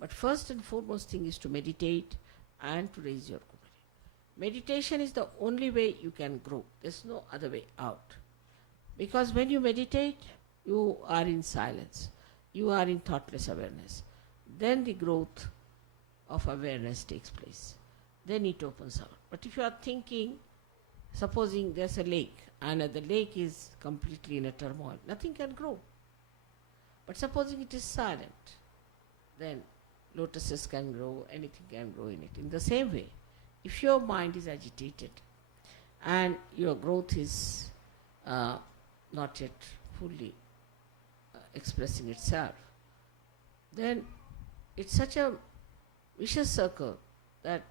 But first and foremost thing is to meditate and to raise your kumari. Meditation is the only way you can grow. There's no other way out. Because when you meditate, you are in silence. You are in thoughtless awareness. Then the growth of awareness takes place. Then it opens out. But if you are thinking, supposing there's a lake and the lake is completely in a turmoil, nothing can grow. But supposing it is silent, then lotuses can grow, anything can grow in it. In the same way, if your mind is agitated and your growth is not yet fully expressing itself, then it's such a vicious circle that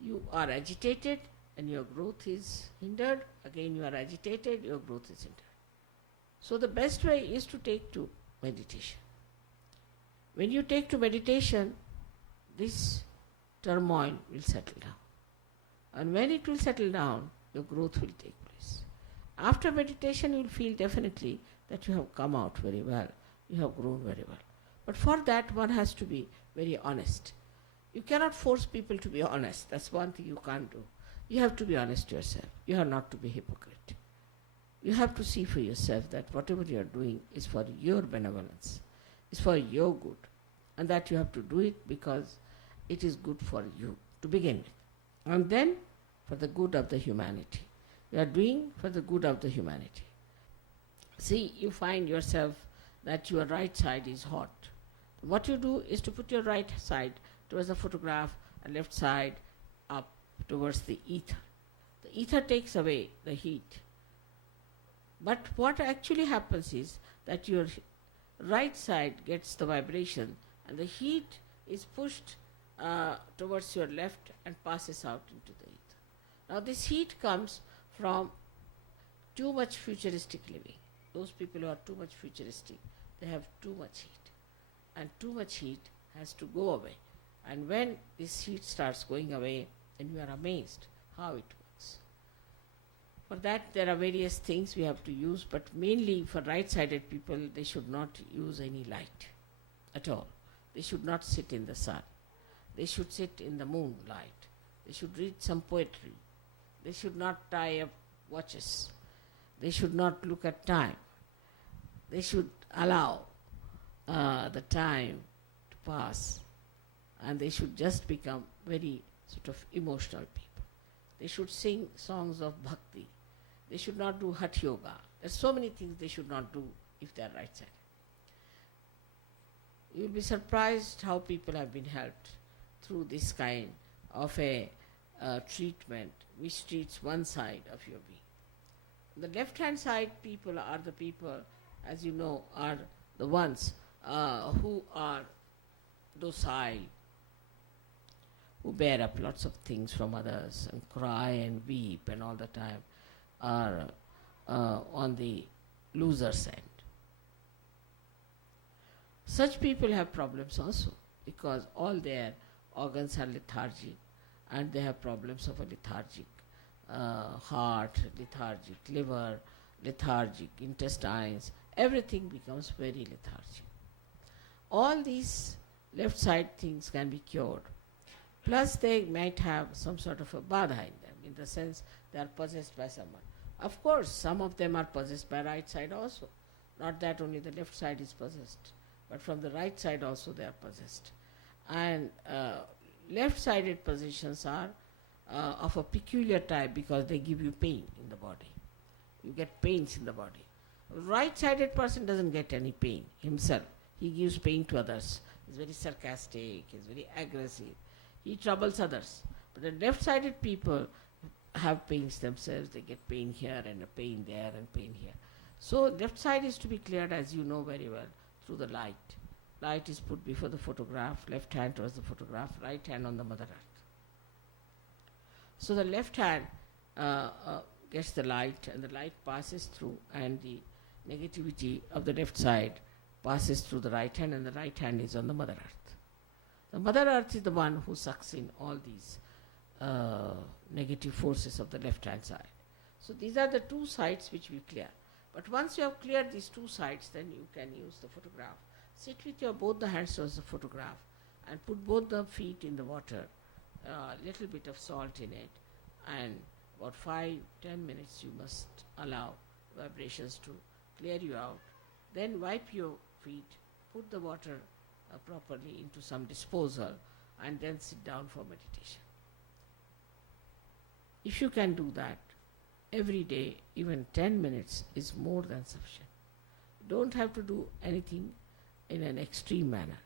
you are agitated and your growth is hindered. Again you are agitated, your growth is hindered. So the best way is to take to meditation. When you take to meditation, this turmoil will settle down. And when it will settle down, your growth will take place. After meditation, you will feel definitely that you have come out very well, you have grown very well. But for that, one has to be very honest. You cannot force people to be honest. That's one thing you can't do. You have to be honest to yourself. You have not to be hypocrite. You have to see for yourself that whatever you are doing is for your benevolence, is for your good, and that you have to do it because it is good for you to begin with, and then for the good of the humanity. You are doing for the good of the humanity. See, you find yourself that your right side is hot. What you do is to put your right side towards the photograph and left side up towards the ether. The ether takes away the heat. But what actually happens is that your right side gets the vibration and the heat is pushed towards your left and passes out into the ether. Now this heat comes from too much futuristic living. Those people who are too much futuristic, they have too much heat. And too much heat has to go away. And when this heat starts going away, then you are amazed how it works. For that there are various things we have to use, but mainly for right-sided people, they should not use any light at all. They should not sit in the sun. They should sit in the moonlight. They should read some poetry. They should not tie up watches. They should not look at time. They should allow the time to pass, and they should just become very sort of emotional people. They should sing songs of bhakti. They should not do hatha yoga. There's so many things they should not do if they are right-sided. You will be surprised how people have been helped through this kind of a treatment which treats one side of your being. The left-hand side people are the people, as you know, are the ones who are docile, who bear up lots of things from others and cry and weep and all the time, are on the loser's end. Such people have problems also because all their organs are lethargic and they have problems of a lethargic heart, lethargic liver, lethargic intestines. Everything becomes very lethargic. All these left side things can be cured. Plus they might have some sort of a badha in them, in the sense they are possessed by someone. Of course, some of them are possessed by right side also. Not that only the left side is possessed, but from the right side also they are possessed. And left-sided possessions are of a peculiar type because they give you pain in the body. You get pains in the body. A right-sided person doesn't get any pain himself. He gives pain to others. He's very sarcastic, he's very aggressive. He troubles others. But the left-sided people have pains themselves. They get pain here and a pain there and pain here. So left side is to be cleared, as you know very well, through the light. Light is put before the photograph, left hand towards the photograph, right hand on the Mother Earth. So the left hand gets the light and the light passes through, and the negativity of the left side passes through the right hand, and the right hand is on the Mother Earth. The Mother Earth is the one who sucks in all these negative forces of the left hand side. So these are the two sides which we clear. But once you have cleared these two sides, then you can use the photograph. Sit with your both the hands towards the photograph and put both the feet in the water, a little bit of salt in it, and about 5-10 minutes you must allow vibrations to clear you out. Then wipe your feet, put the water properly into some disposal, and then sit down for meditation. If you can do that every day, even 10 minutes is more than sufficient. You don't have to do anything in an extreme manner.